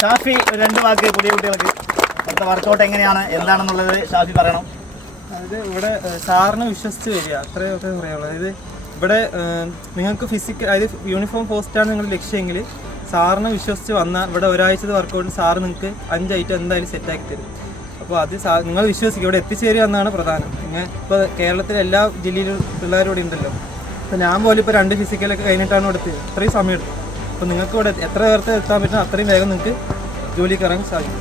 ഷാഫി രണ്ട് വാക്ക് പുതിയ കുട്ടികൾക്ക്. അടുത്ത വർക്കൗട്ട് എങ്ങനെയാണ്? എന്താണെന്നുള്ളത് ഷാഫി പറയണം. അതായത് ഇവിടെ സാറിന് വിശ്വസിച്ച് വരിക. അത്രയൊക്കെ പറയുള്ളൂ. അതായത് ഇവിടെ നിങ്ങൾക്ക് ഫിസിക്കൽ അതായത് യൂണിഫോം പോസ്റ്റാണ് നിങ്ങളുടെ ലക്ഷ്യമെങ്കിൽ സാറിനെ വിശ്വസിച്ച് വന്നാൽ ഇവിടെ ഒരാഴ്ചത്തെ വർക്കൗട്ട് സാറ് നിങ്ങൾക്ക് അഞ്ച് ഐറ്റം എന്തായാലും സെറ്റാക്കി തരും. അപ്പോൾ അത് സാ നിങ്ങൾ വിശ്വസിക്കുക. ഇവിടെ എത്തിച്ചേരുക എന്നാണ് പ്രധാനം. നിങ്ങൾ ഇപ്പോൾ കേരളത്തിലെ എല്ലാ ജില്ലയിലും പിള്ളേരും ഇവിടെ ഉണ്ടല്ലോ. അപ്പോൾ ഞാൻ പോലും ഇപ്പോൾ രണ്ട് ഫിസിക്കലൊക്കെ കഴിഞ്ഞിട്ടാണ് ഇവിടെ എത്തിയത്. അത്രയും സമയം എടുത്തു. അപ്പോൾ നിങ്ങൾക്ക് ഇവിടെ എത്ര പേർക്ക് എത്താൻ പറ്റുന്ന അത്രയും വേഗം നിങ്ങൾക്ക് ജോലിക്ക് ഇറങ്ങാൻ സാധിക്കും.